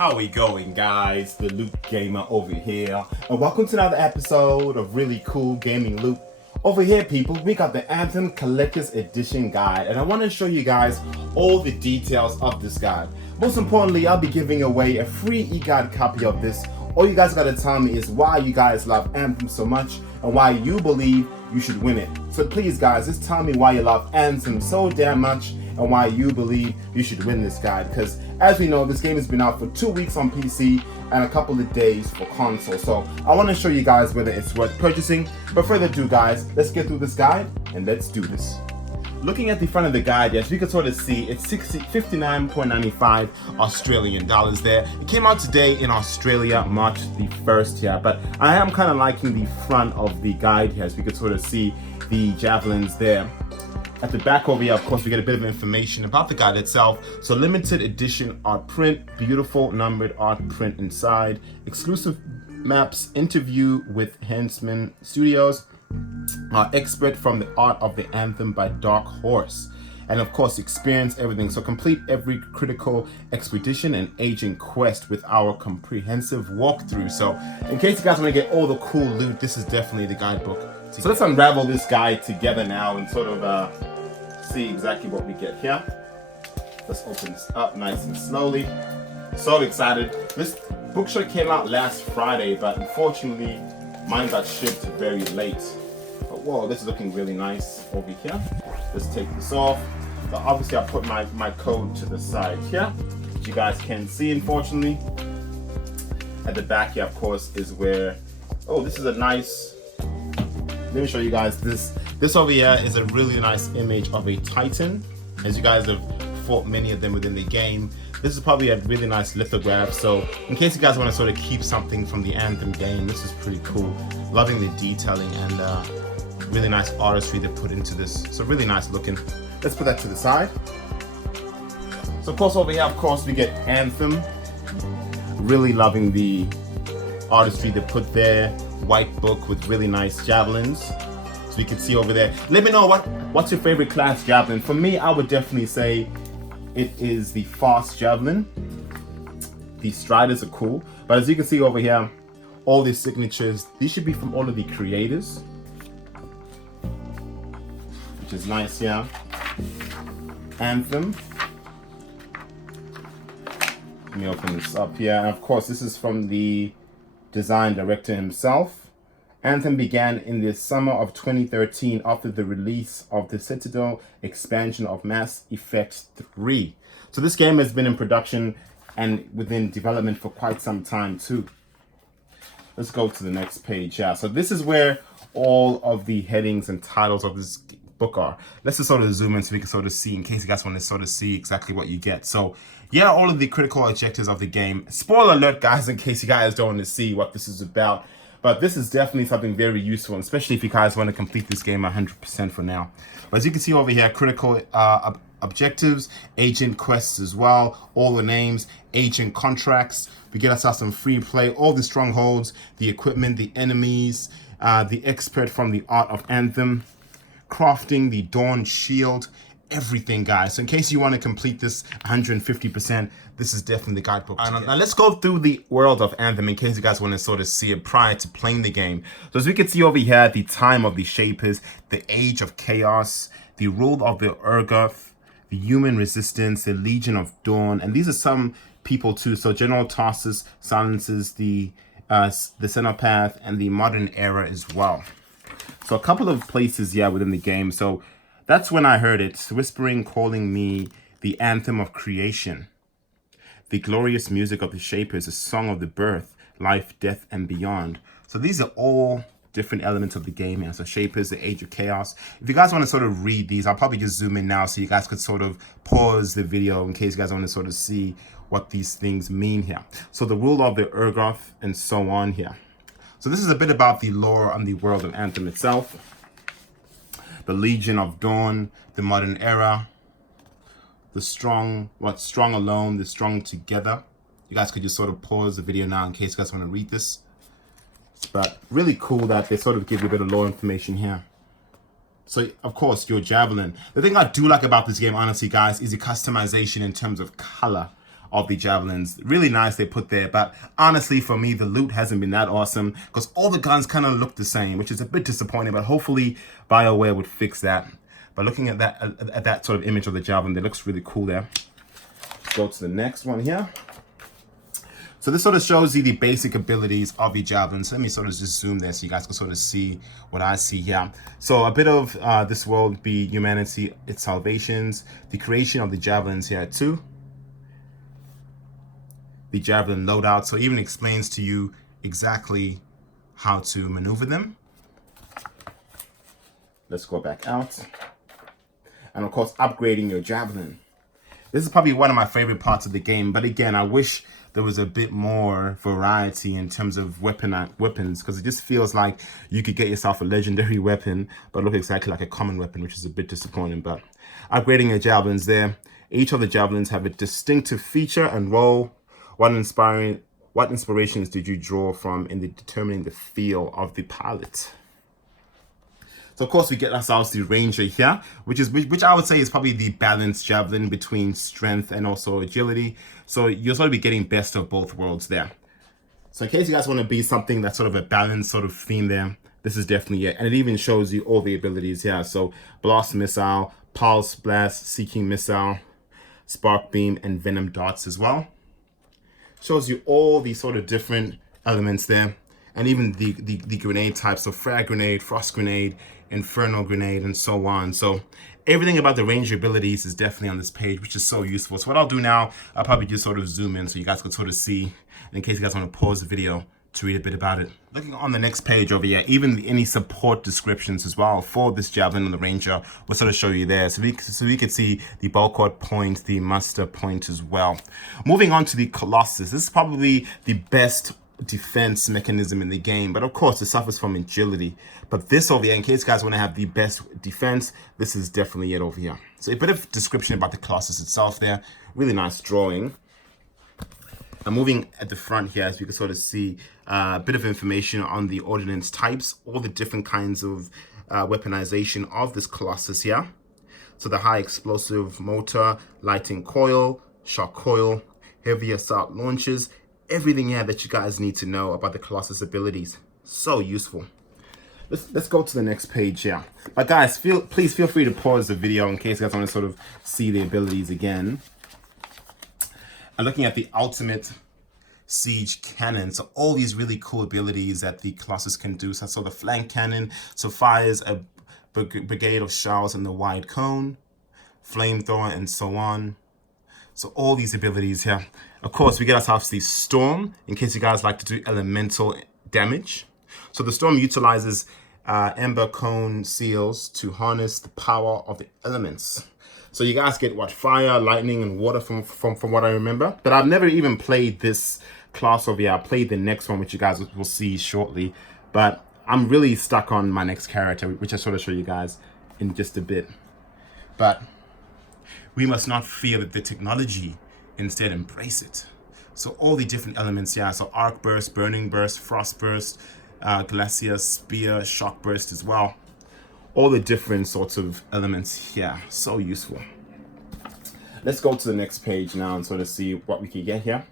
How we going, guys? The Loot Gamer over here, and welcome to another episode of really cool gaming loot. Over here, people, we got the Anthem Collector's Edition guide, and I want to show you guys all the details of this guide. Most importantly, I'll be giving away a free e-guide copy of this. All you guys gotta tell me is why you guys love Anthem so much and why you believe you should win it. So please, guys, just tell me why you love Anthem so damn much and why you believe you should win this guide, because as we know, this game has been out for 2 weeks on PC and a couple of days for console. So I want to show you guys whether it's worth purchasing. But further ado, guys, let's get through this guide and let's do this. Looking at the front of the guide, yes, we can sort of see it's 59.95 Australian dollars there. It came out today in Australia, March the 1st here, but I am kind of liking the front of the guide here, as we could sort of see the javelins there. At the back over here, of course, we get a bit of information about the guide itself. So limited edition art print, beautiful numbered art print inside, exclusive maps, interview with Huntsman Studios, expert from the art of the Anthem by Dark Horse. And of course, experience everything. So complete every critical expedition and agent quest with our comprehensive walkthrough. So in case you guys want to get all the cool loot, this is definitely the guidebook. So let's unravel this guide together now and sort of see exactly what we get here. Let's open this up nice and slowly. So excited. This book show came out last Friday, but unfortunately mine got shipped very late. But whoa, this is looking really nice over here. Let's take this off. So obviously I put my code to the side here, which you guys can see, unfortunately. At the back here, of course, is where, oh, this is a nice, let me show you guys this. This over here is a really nice image of a Titan. As you guys have fought many of them within the game, this is probably a really nice lithograph. So in case you guys want to sort of keep something from the Anthem game, this is pretty cool. Loving the detailing and really nice artistry they put into this. So really nice looking. Let's put that to the side. So of course over here, of course, we get Anthem. Really loving the artistry they put there. White book with really nice javelins. So you can see over there. Let me know what's your favorite class javelin. For me, I would definitely say it is the fast javelin. The striders are cool, but as you can see over here, all these signatures, these should be from all of the creators, which is nice here. Anthem. Let me open this up here. And of course, this is from the design director himself. Anthem began in the summer of 2013 after the release of the Citadel expansion of Mass Effect 3. So this game has been in production and within development for quite some time too. Let's go to the next page. Yeah, so this is where all of the headings and titles of this book are. Let's just sort of zoom in so we can sort of see, in case you guys want to sort of see exactly what you get. So yeah, all of the critical objectives of the game. Spoiler alert, guys, in case you guys don't want to see what this is about. But this is definitely something very useful, especially if you guys want to complete this game 100% for now. But as you can see over here, critical objectives, agent quests as well, all the names, agent contracts. We get ourselves some free play, all the strongholds, the equipment, the enemies, the expert from the art of Anthem, crafting the Dawn shield, everything, guys. So in case you want to complete this 150%, this is definitely the guidebook. Now let's go through the World of Anthem in case you guys want to sort of see it prior to playing the game. So as we can see over here, the time of the Shapers, the age of chaos, the rule of the Urgoth, the human resistance, the Legion of Dawn, and these are some people too. So General Tarsus silences the Cenopath and the modern era as well. So a couple of places, yeah, within the game. So that's when I heard it, whispering, calling me the anthem of creation. The glorious music of the Shapers, a song of the birth, life, death, and beyond. So these are all different elements of the game here. So Shapers, the age of chaos. If you guys want to sort of read these, I'll probably just zoom in now so you guys could sort of pause the video in case you guys want to sort of see what these things mean here. So the rule of the Urgoth and so on here. So this is a bit about the lore and the World of Anthem itself. The Legion of Dawn, the modern era, the strong alone, the strong together. You guys could just sort of pause the video now in case you guys want to read this. But really cool that they sort of give you a bit of lore information here. So, of course, your Javelin. The thing I do like about this game, honestly, guys, is the customization in terms of color of the javelins. Really nice they put there, but honestly for me the loot hasn't been that awesome because all the guns kind of look the same, which is a bit disappointing, but hopefully BioWare would fix that. But looking at that sort of image of the javelin, it looks really cool there. Let's go to the next one here. So this sort of shows you the basic abilities of the javelin. So let me sort of just zoom there so you guys can sort of see what I see here. So a bit of this world be humanity, its salvations, the creation of the javelins here too. The javelin loadout. So it even explains to you exactly how to maneuver them. Let's go back out. And of course, upgrading your javelin. This is probably one of my favorite parts of the game, but again, I wish there was a bit more variety in terms of weapons, because it just feels like you could get yourself a legendary weapon, but look exactly like a common weapon, which is a bit disappointing. But upgrading your javelins there. Each of the javelins have a distinctive feature and role. What inspirations did you draw from in determining the feel of the pilot? So of course we get ourselves the Ranger here, which I would say is probably the balanced javelin between strength and also agility. So you'll sort of be getting best of both worlds there. So in case you guys want to be something that's sort of a balanced sort of theme there, this is definitely it. And it even shows you all the abilities here. So Blast Missile, Pulse Blast, Seeking Missile, Spark Beam, and Venom Darts as well. Shows you all these sort of different elements there. And even the grenade types, so Frag Grenade, Frost Grenade, Inferno Grenade, and so on. So everything about the Ranger abilities is definitely on this page, which is so useful. So what I'll do now, I'll probably just sort of zoom in so you guys can sort of see, in case you guys want to pause the video to read a bit about it. Looking on the next page over here, even any support descriptions as well for this Javelin and the Ranger will sort of show you there. So we could see the bulkhead point, the muster point as well. Moving on to the Colossus. This is probably the best defense mechanism in the game, but of course it suffers from agility. But this over here, in case you guys want to have the best defense, this is definitely it over here. So a bit of description about the Colossus itself there. Really nice drawing. And moving at the front here, as we can sort of see a bit of information on the Ordnance Types, all the different kinds of weaponization of this Colossus here. So the high explosive motor, lighting coil, shock coil, heavy assault launches, everything here that you guys need to know about the Colossus abilities. So useful. Let's go to the next page here. But guys, please feel free to pause the video in case you guys want to sort of see the abilities again. And looking at the ultimate siege cannon, so all these really cool abilities that the Colossus can do. So the flank cannon, so fires a brigade of shells in the wide cone, flamethrower, and so on. So all these abilities here. Of course, we get ourselves the Storm, in case you guys like to do elemental damage. So the Storm utilizes Ember Cone seals to harness the power of the elements. So you guys get what, fire, lightning, and water from what I remember. But I've never even played this class over here. I played the next one, which you guys will see shortly. But I'm really stuck on my next character, which I sort of show you guys in just a bit. But we must not fear the technology, instead embrace it. So all the different elements, yeah, so Arc Burst, Burning Burst, Frost Burst, Glacier, Spear, Shock Burst as well. All the different sorts of elements here, so useful. Let's go to the next page now and sort of see what we can get here.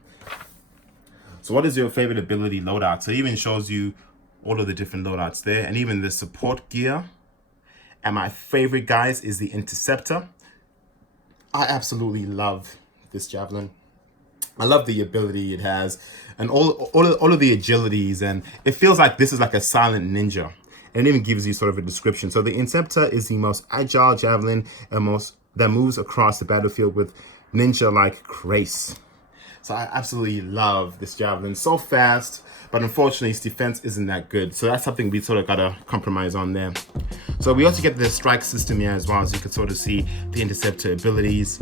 So what is your favorite ability loadout? So it even shows you all of the different loadouts there, and even the support gear. And my favorite, guys, is the Interceptor. I absolutely love this Javelin. I love the ability it has and all of the agilities, and it feels like this is like a silent ninja. And it even gives you sort of a description. So the Interceptor is the most agile Javelin and that moves across the battlefield with ninja-like grace. So I absolutely love this Javelin. So fast, but unfortunately its defense isn't that good. So that's something we sort of gotta compromise on there. So we also get the strike system here as well, as you can sort of see the Interceptor abilities.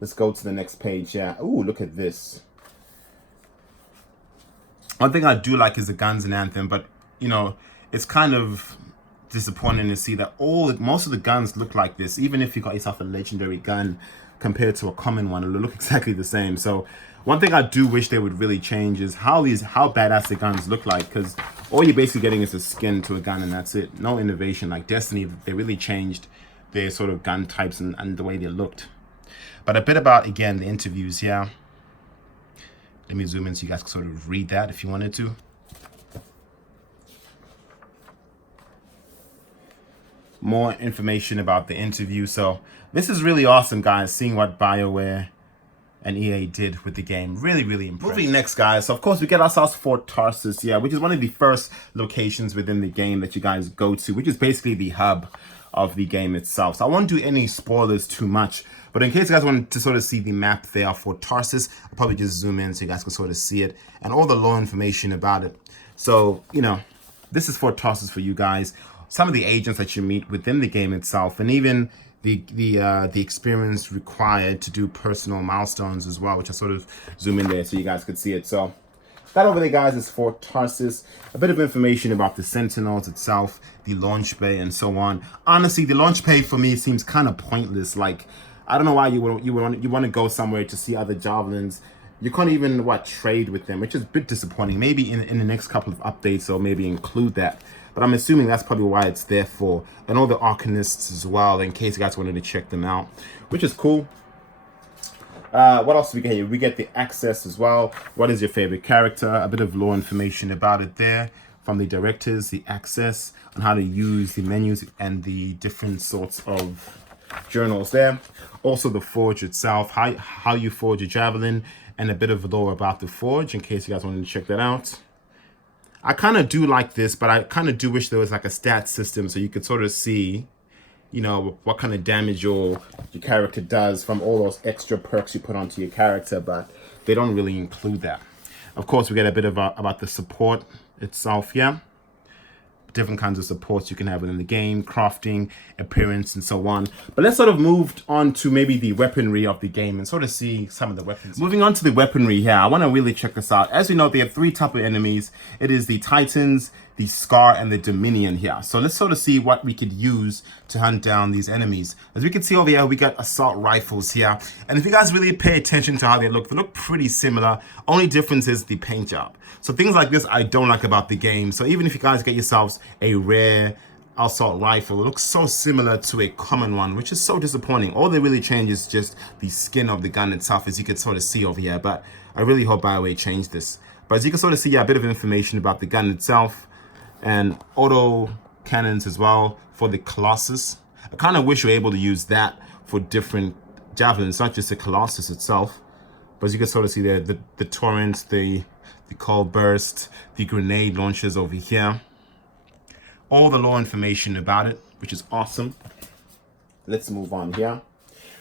Let's go to the next page. Yeah. Ooh, look at this. One thing I do like is the guns in Anthem, but you know, it's kind of disappointing to see that most of the guns look like this. Even if you got yourself a legendary gun compared to a common one, it'll look exactly the same. So one thing I do wish they would really change is how badass the guns look like, because all you're basically getting is a skin to a gun and that's it. No innovation. Like Destiny, they really changed their sort of gun types and the way they looked. But a bit about, again, the interviews here. Let me zoom in so you guys can sort of read that if you wanted to. More information about the interview. So this is really awesome, guys, seeing what BioWare and EA did with the game. Really, really impressive. Moving next, guys. So, of course, we get ourselves Fort Tarsus, yeah, which is one of the first locations within the game that you guys go to, which is basically the hub of the game itself. So I won't do any spoilers too much, but in case you guys want to sort of see the map there for Tarsus, I'll probably just zoom in so you guys can sort of see it and all the lore information about it. So, you know, this is Fort Tarsus for you guys. Some of the agents that you meet within the game itself, and even the experience required to do personal milestones as well, which I sort of zoom in there so you guys could see it. So that over there, guys, is Fort Tarsus. A bit of information about the Sentinels itself, the launch bay, and so on. Honestly, the launch bay for me seems kind of pointless. Like, I don't know why you want to go somewhere to see other Javelins. You can't even trade with them, which is a bit disappointing. Maybe in the next couple of updates, or maybe include that. But I'm assuming that's probably why it's there for. And all the Arcanists as well, in case you guys wanted to check them out, which is cool. What else do we get here? We get the access as well. What is your favorite character? A bit of lore information about it there from the directors, the access on how to use the menus and the different sorts of journals there. Also the forge itself, how you forge a javelin, and a bit of lore about the forge in case you guys wanted to check that out. I kind of do like this, but I kind of do wish there was like a stat system so you could sort of see, you know, what kind of damage your character does from all those extra perks you put onto your character, but they don't really include that. Of course, we get a bit of about the support itself, yeah. Different kinds of supports you can have within the game, crafting, appearance, and so on. But let's sort of move on to maybe the weaponry of the game and sort of see some of the weapons. Moving on to the weaponry here, I want to really check this out. As we know, there are 3 types of enemies. It is the Titans, the Scar, and the Dominion here. So let's sort of see what we could use to hunt down these enemies. As we can see over here, we got assault rifles here. And if you guys really pay attention to how they look pretty similar. Only difference is the paint job. So things like this I don't like about the game. So even if you guys get yourselves a rare assault rifle, it looks so similar to a common one, which is so disappointing. All they really change is just the skin of the gun itself, as you can sort of see over here. But I really hope BioWare changed this. But as you can sort of see, a bit of information about the gun itself and auto cannons as well for the Colossus. I kind of wish you were able to use that for different javelins, not just the Colossus itself. But as you can sort of see there, the torrents, the cold burst, the grenade launchers over here. All the lore information about it, which is awesome. Let's move on here.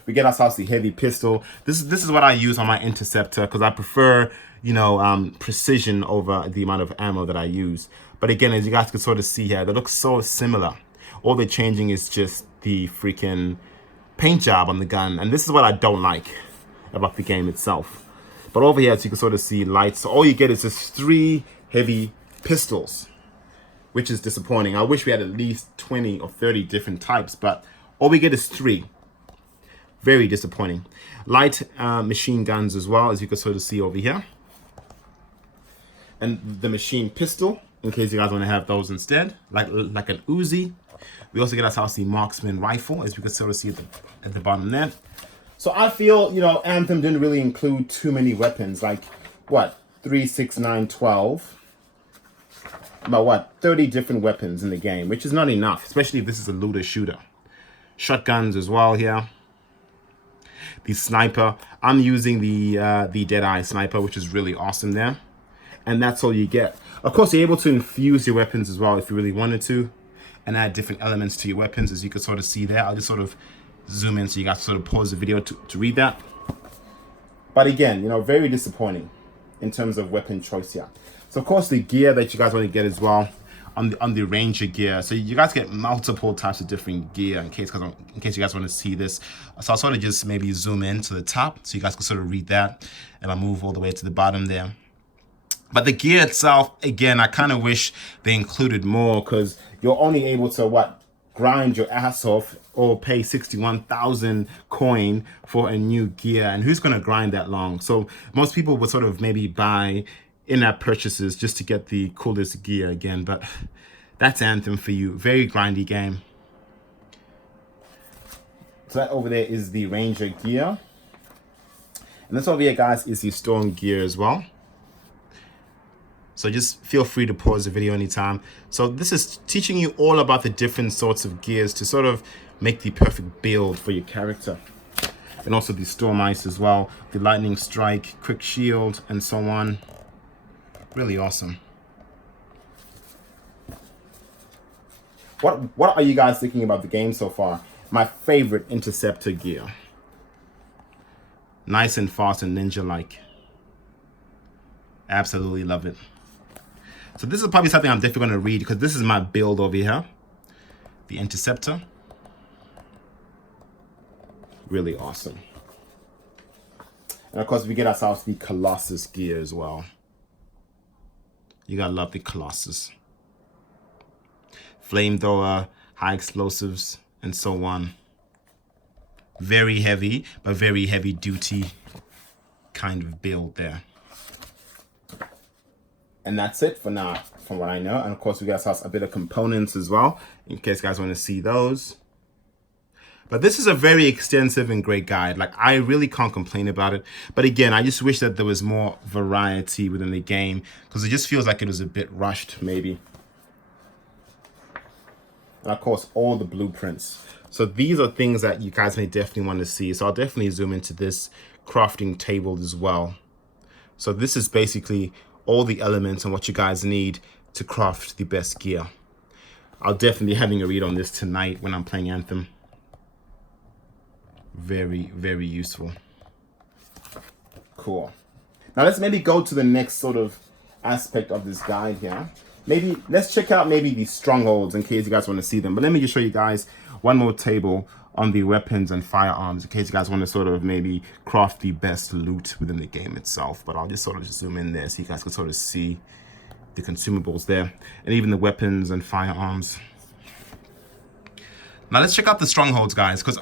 We get ourselves the heavy pistol. This is what I use on my interceptor because I prefer, you know, precision over the amount of ammo that I use. But again, as you guys can sort of see here, they look so similar. All they're changing is just the freaking paint job on the gun. And this is what I don't like about the game itself. But over here, as you can sort of see, lights. So all you get is just 3 heavy pistols, which is disappointing. I wish we had at least 20 or 30 different types, but all we get is 3. Very disappointing. Light machine guns as well, as you can sort of see over here. And the machine pistol, in case you guys want to have those instead, like an Uzi. We also get ourselves the marksman rifle, as you can sort of see at the bottom there. So I feel, you know, Anthem didn't really include too many weapons. Like, what, 3, 6, 9, 12? About, what, 30 different weapons in the game, which is not enough, especially if this is a looter shooter. Shotguns as well here. The sniper. I'm using the Deadeye sniper, which is really awesome there. And that's all you get. Of course, you're able to infuse your weapons as well if you really wanted to, and add different elements to your weapons, as you can sort of see there. I'll just sort of zoom in so you guys sort of pause the video to read that. But again, you know, very disappointing in terms of weapon choice here. So of course the gear that you guys want to get as well on the Ranger gear. So you guys get multiple types of different gear in case you guys want to see this. So I'll sort of just maybe zoom in to the top so you guys can sort of read that, and I'll move all the way to the bottom there. But the gear itself, again, I kind of wish they included more, because you're only able to grind your ass off or pay 61,000 coin for a new gear, and who's going to grind that long? So most people would sort of maybe buy in-app purchases just to get the coolest gear again, but that's Anthem for you. Very grindy game. So that over there is the Ranger gear, and this over here, guys, is the Storm gear as well. So just feel free to pause the video anytime. So this is teaching you all about the different sorts of gears to sort of make the perfect build for your character. And also the Storm Ice as well, the Lightning Strike, Quick Shield, and so on. Really awesome. What are you guys thinking about the game so far? My favorite Interceptor gear. Nice and fast and ninja-like. Absolutely love it. So this is probably something I'm definitely going to read, because this is my build over here. The Interceptor. Really awesome. And of course, we get ourselves the Colossus gear as well. You gotta love the Colossus. Flamethrower, high explosives, and so on. Very heavy, but very heavy duty kind of build there. And that's it for now, from what I know. And of course, we got ourselves a bit of components as well, in case you guys want to see those. But this is a very extensive and great guide. Like, I really can't complain about it. But again, I just wish that there was more variety within the game, because it just feels like it was a bit rushed, maybe. And of course, all the blueprints. So these are things that you guys may definitely want to see. So I'll definitely zoom into this crafting table as well. So this is basically all the elements and what you guys need to craft the best gear. I'll definitely be having a read on this tonight when I'm playing Anthem. Very, very useful. Cool. Now let's maybe go to the next sort of aspect of this guide here. Maybe let's check out maybe the strongholds in case you guys want to see them. But let me just show you guys one more table on the weapons and firearms in case you guys want to sort of maybe craft the best loot within the game itself. But I'll just sort of zoom in there so you guys can sort of see the consumables there, and even the weapons and firearms. Now let's check out the strongholds, guys, because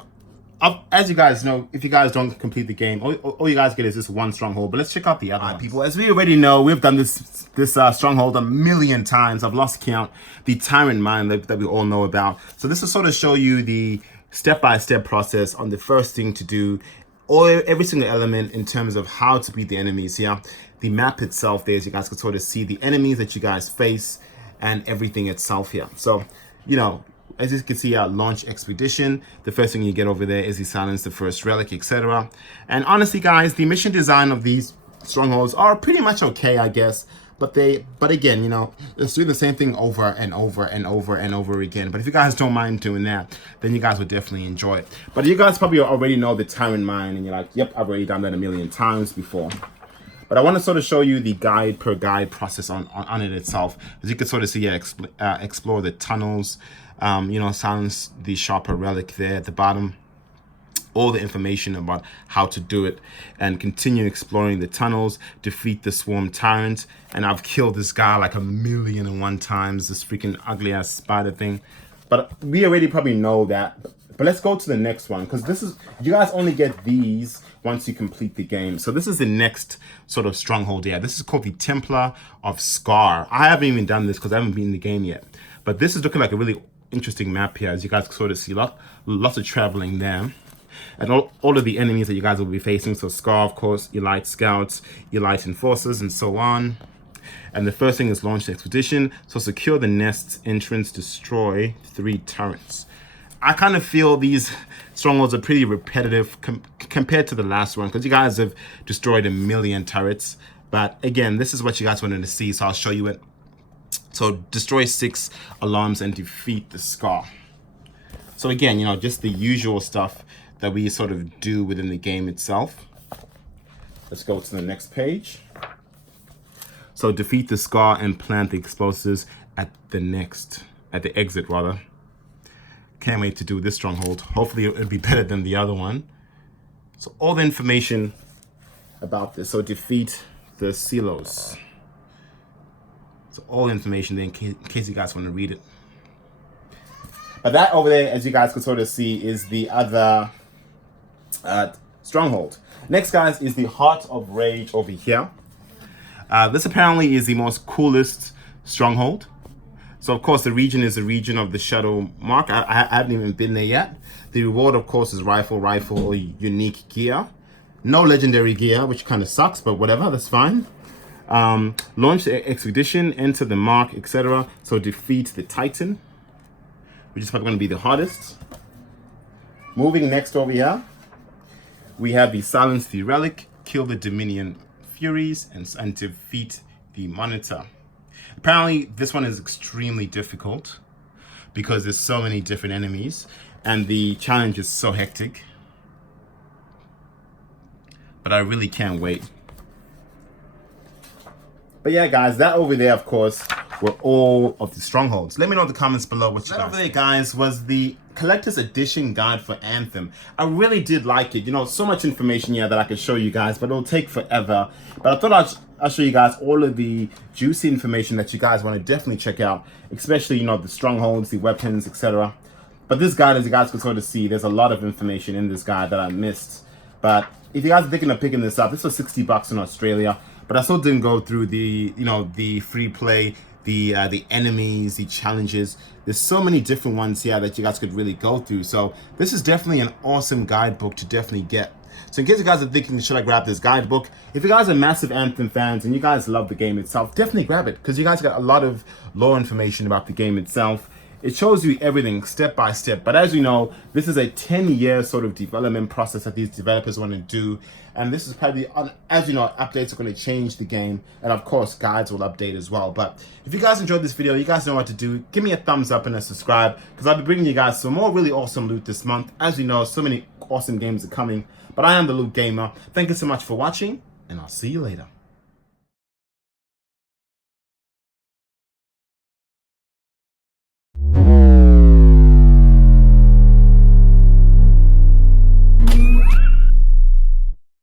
as you guys know, if you guys don't complete the game, all you guys get is this one stronghold. But let's check out the other ones. People, as we already know, we've done this stronghold a million times. I've lost count. The Tyrant Mine that we all know about. So this will sort of show you the step-by-step process on the first thing to do, or every single element in terms of how to beat the enemies. Yeah, the map itself there, as you guys can sort of see the enemies that you guys face and everything itself here. So, you know, as you can see, our launch expedition, the first thing you get over there is the silence, the first relic, etc. And honestly, guys, the mission design of these strongholds are pretty much okay, I guess. But again, you know, it's doing the same thing over and over and over and over again. But if you guys don't mind doing that, then you guys would definitely enjoy it. But you guys probably already know the Tyrant Mine, and you're like, yep, I've already done that a million times before. But I want to sort of show you the guide per guide process on it itself. As you can sort of see, explore the tunnels, you know, silence the sharper relic there at the bottom. All the information about how to do it, and continue exploring the tunnels, defeat the swarm tyrant. And I've killed this guy like 1,000,001 times, this freaking ugly ass spider thing. But we already probably know that. But let's go to the next one, because this is, you guys only get these once you complete the game. So this is the next sort of stronghold here. This is called the Templar of Scar. I haven't even done this because I haven't been in the game yet. But this is looking like a really interesting map here, as you guys can sort of see. Lots of traveling there. And all of the enemies that you guys will be facing. So Scar, of course, Elite Scouts, Elite Enforcers, and so on. And the first thing is launch the expedition. So secure the nest's entrance, destroy 3 turrets. I kind of feel these strongholds are pretty repetitive compared to the last one, because you guys have destroyed 1,000,000 turrets. But again, this is what you guys wanted to see, so I'll show you it. So destroy 6 alarms and defeat the Scar. So again, you know, just the usual stuff that we sort of do within the game itself. Let's go to the next page. So defeat the Scar and plant the explosives at the exit rather. Can't wait to do this stronghold. Hopefully it'll be better than the other one. So all the information about this. So defeat the silos. So all the information there in case you guys want to read it. But that over there, as you guys can sort of see, is the other stronghold. Next, guys, is the Heart of Rage over here. This apparently is the most coolest stronghold. So, of course, the region is the region of the Shadow Mark. I haven't even been there yet. The reward, of course, is rifle, or unique gear. No legendary gear, which kind of sucks, but whatever, that's fine. Launch the expedition, enter the mark, etc. So, defeat the Titan, which is probably going to be the hardest. Moving next over here, we have the Silence the Relic, kill the Dominion Furies, and defeat the Monitor. Apparently, this one is extremely difficult because there's so many different enemies and the challenge is so hectic. But I really can't wait. But yeah, guys, that over there, of course, were all of the strongholds. Let me know in the comments below what you guys think. That over there, guys, was the collector's edition guide for Anthem. I really did like it. You know, so much information here that I could show you guys, but it'll take forever. But I thought I'll show you guys all of the juicy information that you guys want to definitely check out, especially, you know, the strongholds, the weapons, etc. But this guide, as you guys can sort of see, there's a lot of information in this guide that I missed. But if you guys are thinking of picking this up, this was $60 in Australia. But I still didn't go through the, you know, the free play, the enemies, the challenges. There's so many different ones here that you guys could really go through. So this is definitely an awesome guidebook to definitely get. So in case you guys are thinking, should I grab this guidebook? If you guys are massive Anthem fans and you guys love the game itself, definitely grab it, because you guys got a lot of lore information about the game itself. It shows you everything step by step. But as you know, this is a 10-year sort of development process that these developers want to do. And this is probably, as you know, updates are going to change the game. And of course, guides will update as well. But if you guys enjoyed this video, you guys know what to do. Give me a thumbs up and a subscribe, because I'll be bringing you guys some more really awesome loot this month. As you know, so many awesome games are coming. But I am the Loot Gamer. Thank you so much for watching, and I'll see you later.